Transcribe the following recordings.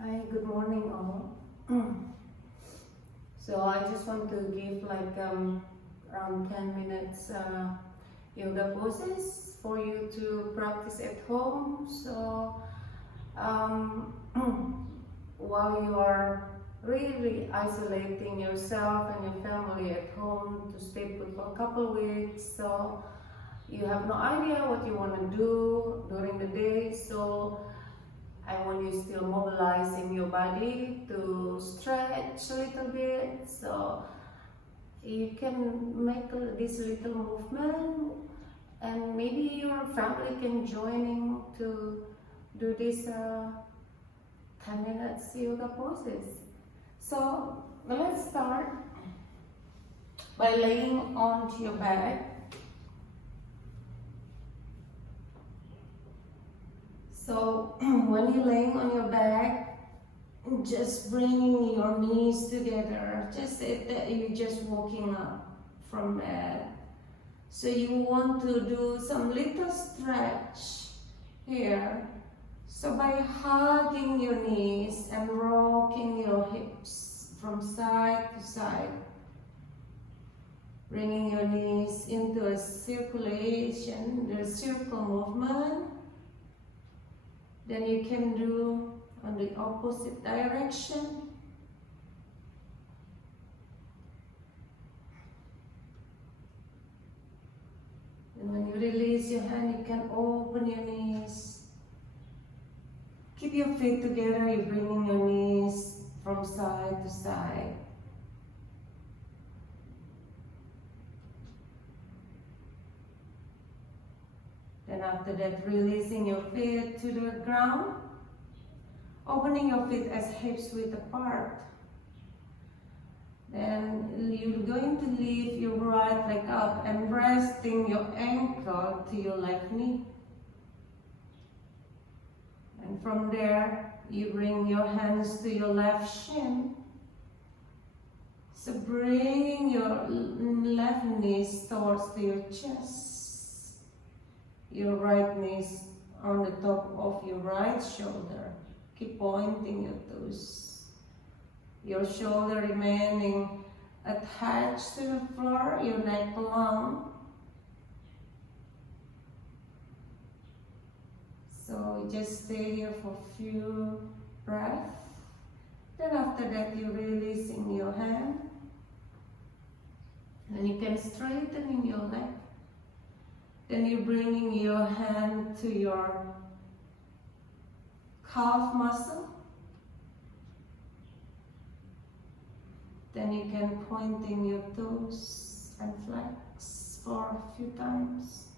Hi, good morning all. So I just want to give like around 10 minutes yoga poses for you to practice at home. So um, while you are really isolating yourself and your family at home to stay put for a couple weeks, so you have no idea what you want to do during the day. So I want you still mobilizing your body to stretch a little bit, so you can make this little movement, and maybe your family can join in to do this 10 minutes yoga poses. So let's start by laying onto your back. So when you're laying on your back, just bringing your knees together, just that you're just walking up from bed. So you want to do some little stretch here. So by hugging your knees and rocking your hips from side to side, bringing your knees into a circulation, the circle movement. Then you can do on the opposite direction. And when you release your hand, you can open your knees. Keep your feet together, you're bringing your knees from side to side. Then after that, releasing your feet to the ground. Opening your feet as hips width apart. Then you're going to lift your right leg up and resting your ankle to your left knee. And from there, you bring your hands to your left shin. So bringing your left knees towards your chest. Your right knees on the top of your right shoulder. Keep pointing your toes. Your shoulder remaining attached to the floor, your neck long. So just stay here for a few breaths. Then after that, you're releasing your hand. And you can straighten your leg. Then you're bringing your hand to your calf muscle. Then you can pointing your toes and flex for a few times.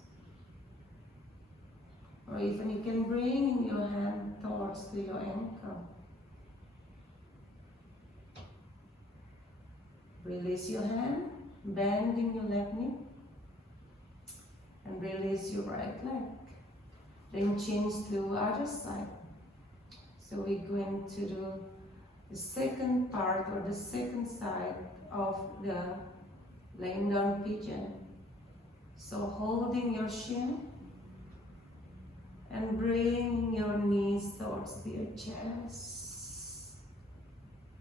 Or even you can bring your hand towards to your ankle. Release your hand, bending your left knee. And release your right leg. Then change to the other side. So we're going to do the second part or the second side of the laying down pigeon. So holding your shin and bring your knees towards your chest.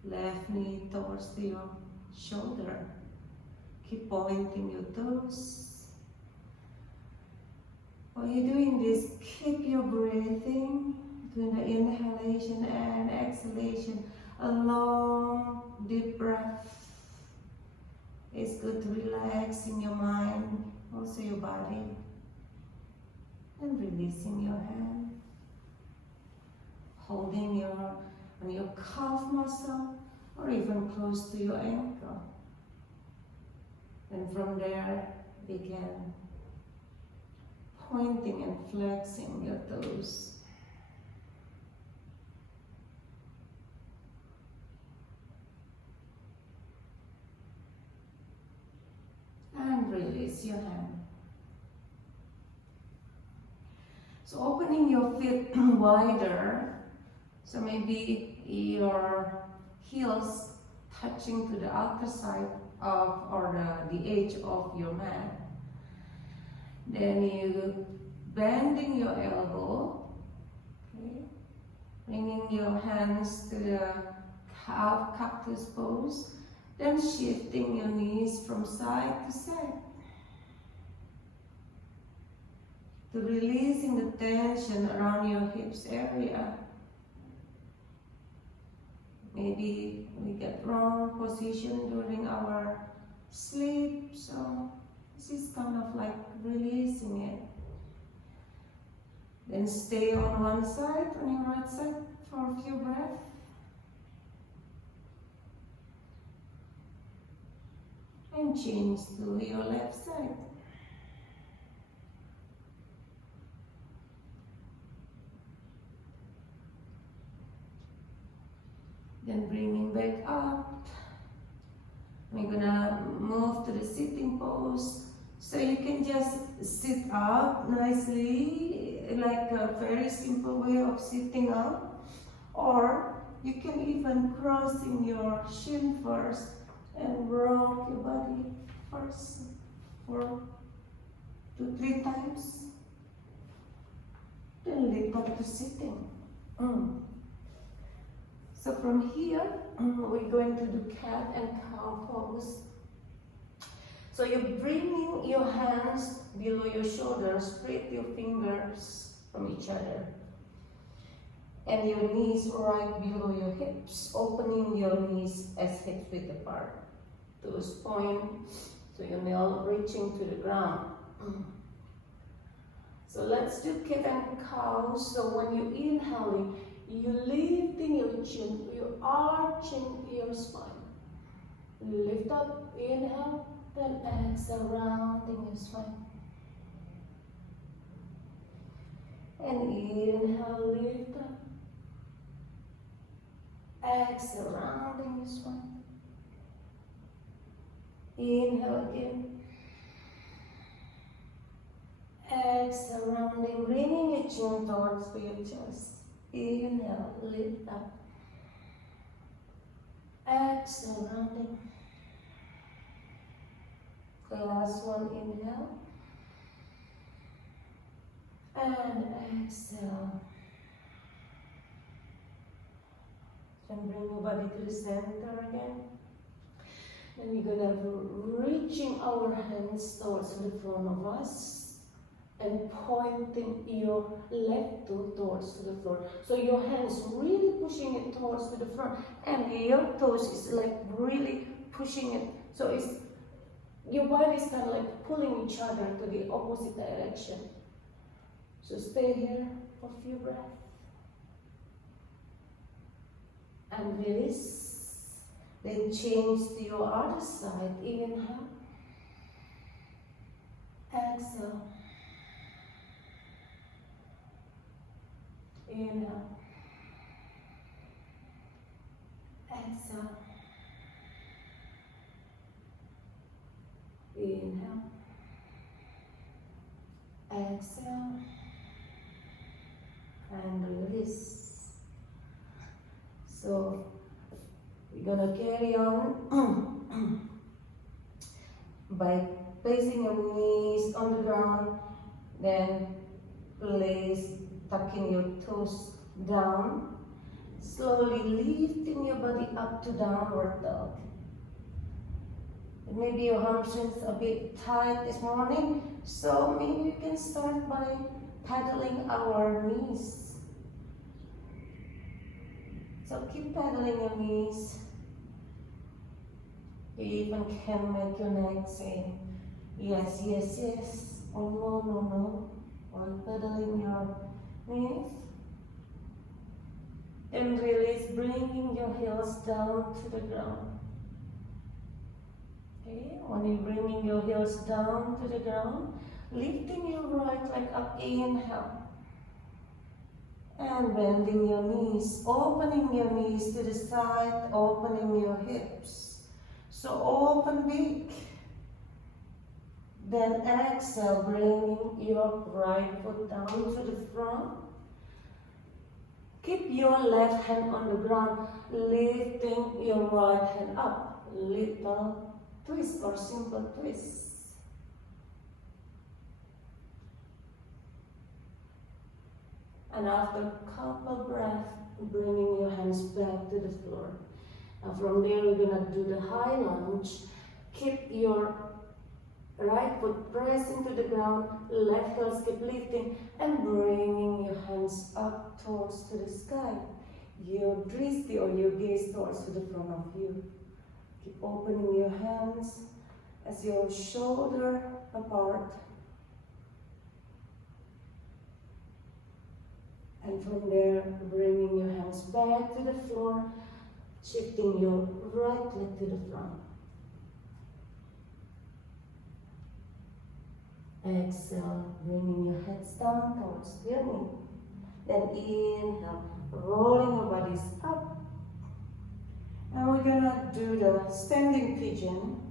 Left knee towards your shoulder. Keep pointing your toes. While you're doing this, keep your breathing between the inhalation and exhalation. A long, deep breath. It's good to relax in your mind, also your body. And releasing your hand. Holding on your calf muscle or even close to your ankle. And from there, begin pointing and flexing your toes. And release your hand. So opening your feet wider, so maybe your heels touching to the outer side of or the edge of your mat. Then you bending your elbow, okay, Bringing your hands to the half cactus pose. Then shifting your knees from side to side. To releasing the tension around your hips area. Maybe we get wrong position during our sleep, so this is kind of like releasing it. Then stay on one side, on your right side for a few breaths. And change to your left side. Then bringing back up. We're gonna move to the sitting pose. So you can just sit up nicely, like a very simple way of sitting up. Or you can even crossing your shin first and rock your body first for 2-3 times. Then lift up to sitting. So from here, we're going to do cat and cow pose. So you're bringing your hands below your shoulders, spread your fingers from each other. And your knees right below your hips, opening your knees as hips width apart. Toes point, so your nail reaching to the ground. So let's do cat and cow. So when you inhale, you lifting your chin, you arching your spine. Lift up, inhale, then exhale, rounding your spine. And inhale, lift up. Exhale, rounding your spine. Inhale again. Exhale, rounding, bringing your chin towards your chest. Inhale, lift up. Exhale, rounding. The last one, inhale. And exhale. Then bring your body to the center again. Then we're gonna reaching our hands towards the front of us and pointing your left toe towards the floor. So your hands really pushing it towards the front, and your toes is like really pushing it. So it's your body is kind of like pulling each other to the opposite direction. So stay here for a few breaths. And release. Then change to your other side. Inhale. Exhale. Inhale. Exhale. Inhale. Exhale. And release. So we're gonna carry on by placing your knees on the ground, then place tucking your toes down, slowly lifting your body up to downward dog. Maybe your hamstrings a bit tight this morning, so maybe you can start by paddling our knees. So keep paddling your knees. You even can make your neck say, yes, yes, yes, or no, no, no, while paddling your knees. And release, bringing your heels down to the ground. Okay, when you're bringing your heels down to the ground, lifting your right leg up, inhale. And bending your knees, opening your knees to the side, opening your hips. So open big. Then exhale, bringing your right foot down to the front. Keep your left hand on the ground, lifting your right hand up. Little twist or simple twist. And after a couple breaths, bringing your hands back to the floor. Now from there, we're gonna do the high lunge. Keep your right foot pressing to the ground, left heels keep lifting, and bringing your hands up towards to the sky. Your dristi or your gaze towards to the front of you. Keep opening your hands as your shoulder apart. And from there, bringing your hands back to the floor, shifting your right leg to the front. Exhale, bringing your heads down towards your knee. Then inhale, rolling your bodies up. And we're gonna do the standing pigeon.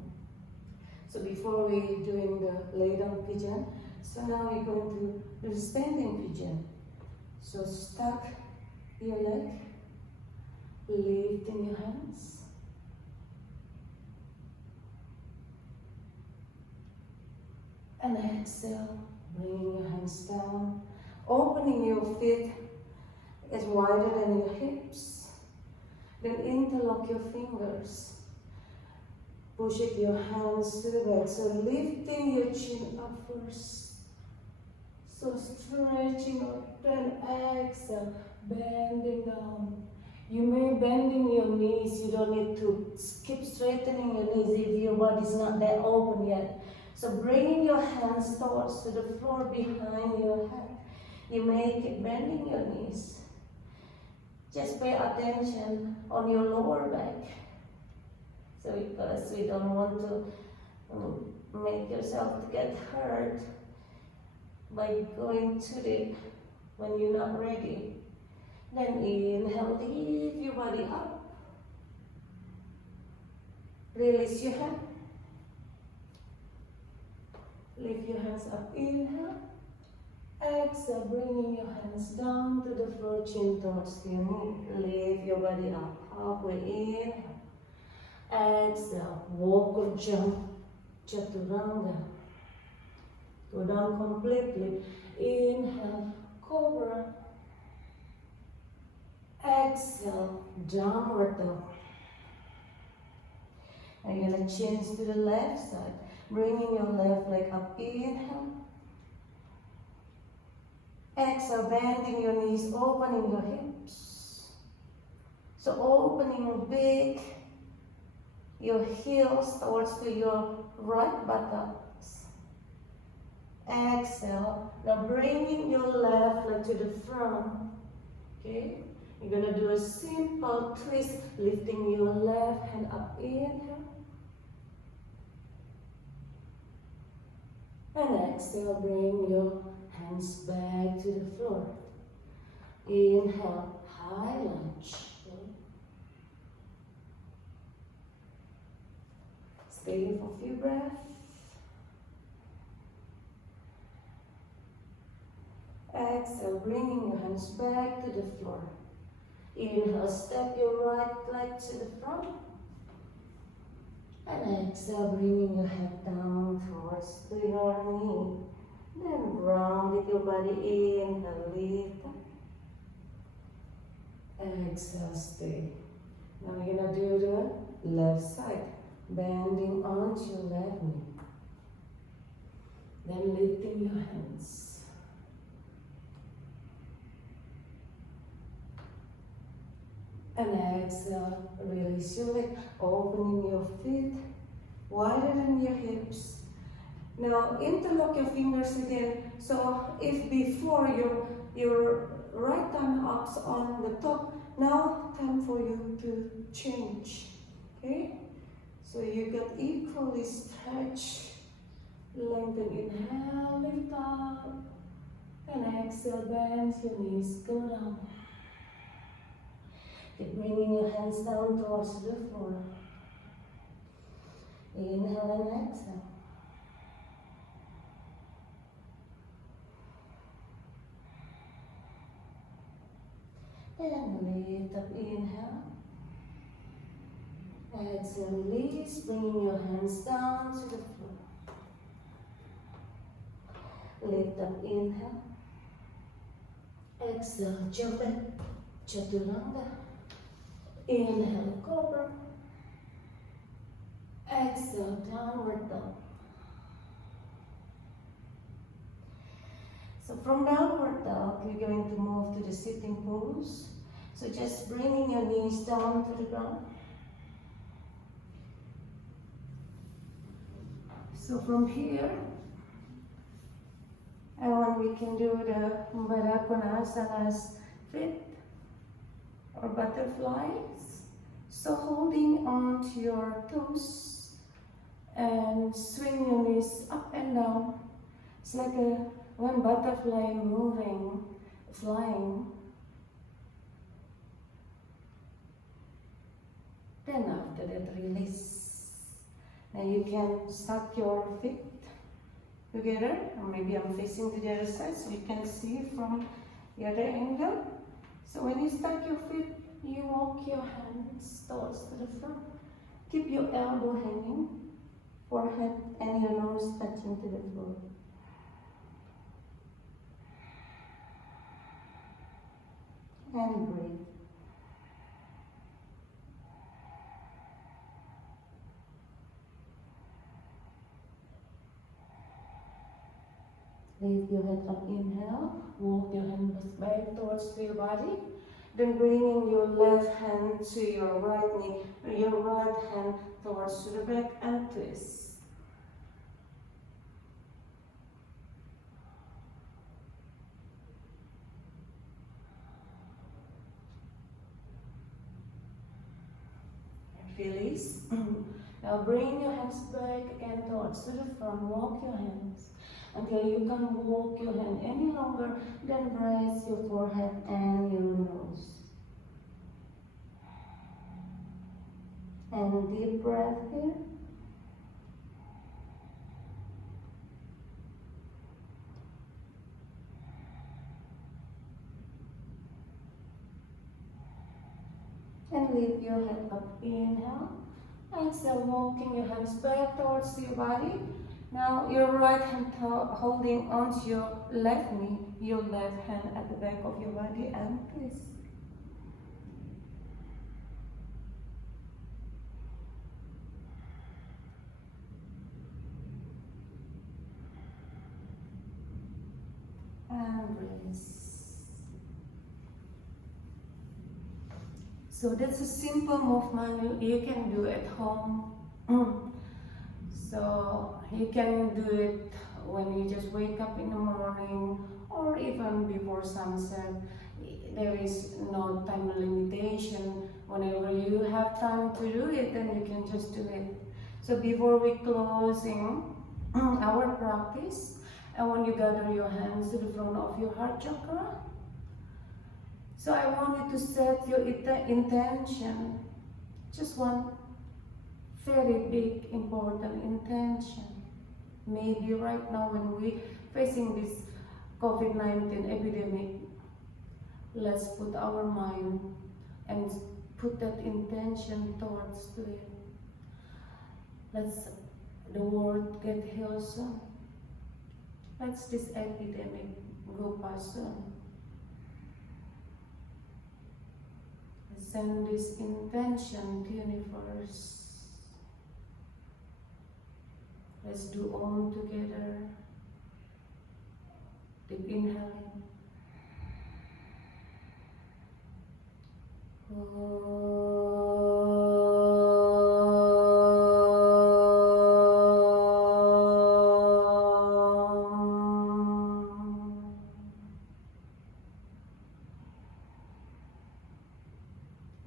So before we doing the lay down pigeon, so now we're going to do the standing pigeon. So stack your leg, lifting your hands. And exhale, bringing your hands down, opening your feet as wider than your hips. Then interlock your fingers. Pushing your hands to the back. So lifting your chin up first. So stretching up, then exhale, bending down. You may bending your knees. You don't need to keep straightening your knees if your body's not that open yet. So bringing your hands towards to the floor behind your head. You may keep bending your knees. Just pay attention on your lower back. So because we don't want to make yourself get hurt by going too deep when you're not ready. Then inhale, lift your body up. Release your hand. Lift your hands up, inhale. Exhale, bringing your hands down to the floor, chin towards your knee. Lift your body up, halfway, inhale. Exhale, walk or jump, chaturanga. Go down completely. Inhale, cobra. Exhale, downward dog. And you're gonna change to the left side. Bringing your left leg up, inhale. Exhale, bending your knees, opening your hips. So opening big, your heels towards to your right buttocks. Exhale, now bringing your left leg to the front. Okay, you're gonna do a simple twist, lifting your left hand up, inhale. And exhale, bring your hands back to the floor. Inhale, high lunge. Okay. Stay here for a few breaths. Exhale, bringing your hands back to the floor. Inhale, step your right leg to the front. And exhale, bringing your head down towards to your knee. Then round with your body, inhale, lift up. Exhale, stay. Now we're gonna do the left side, bending onto your left knee. Then lifting your hands. And exhale, release your leg, opening your feet wider than your hips. Now interlock your fingers again. So if before your right thumb ups on the top, now time for you to change. Okay? So you get equally stretch. Lengthen, inhale, lift up. And exhale, bend your knees, go down. Keep bringing your hands down towards the floor. Inhale and exhale. And lift up, inhale. Exhale, release, bringing your hands down to the floor. Lift up, inhale. Exhale, chaturanga. Inhale, cobra. Exhale, downward dog. So from downward dog, you're going to move to the sitting pose. So just bringing your knees down to the ground. So from here, and we can do the Barakonasanas fit or butterflies. So holding on to your toes and swing your knees up and down. It's like one butterfly moving, flying. Then after that, release. Now you can stack your feet together, or maybe I'm facing to the other side so you can see from the other angle. So when you stack your feet, you walk your hands towards to the front. Keep your elbow hanging, forehead and your nose touching to the floor. And breathe. Lift your head up, inhale, walk your hands back towards your body. Then bringing your left hand to your right knee, your right hand towards the back and twist. Release. Now bring your hands back again towards the front, walk your hands. Until you can walk your hand any longer, then raise your forehead and your nose. And deep breath here. And lift your head up, inhale. Exhale, walking your hands back towards your body. Now your right hand holding onto your left knee, your left hand at the back of your body and twist. And release. So that's a simple movement you can do at home. So you can do it when you just wake up in the morning or even before sunset. There is no time limitation. Whenever you have time to do it, then you can just do it. So before we closing our practice, I want you to gather your hands to the front of your heart chakra. So I want you to set your intention, just one very big, important intention. Maybe right now when we're facing this COVID-19 epidemic, let's put our mind and put that intention towards to it. Let's the world get healed soon. Let's this epidemic go past soon. Send this intention to universe. Let's do all together. Deep inhaling.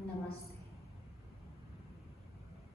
Namaste.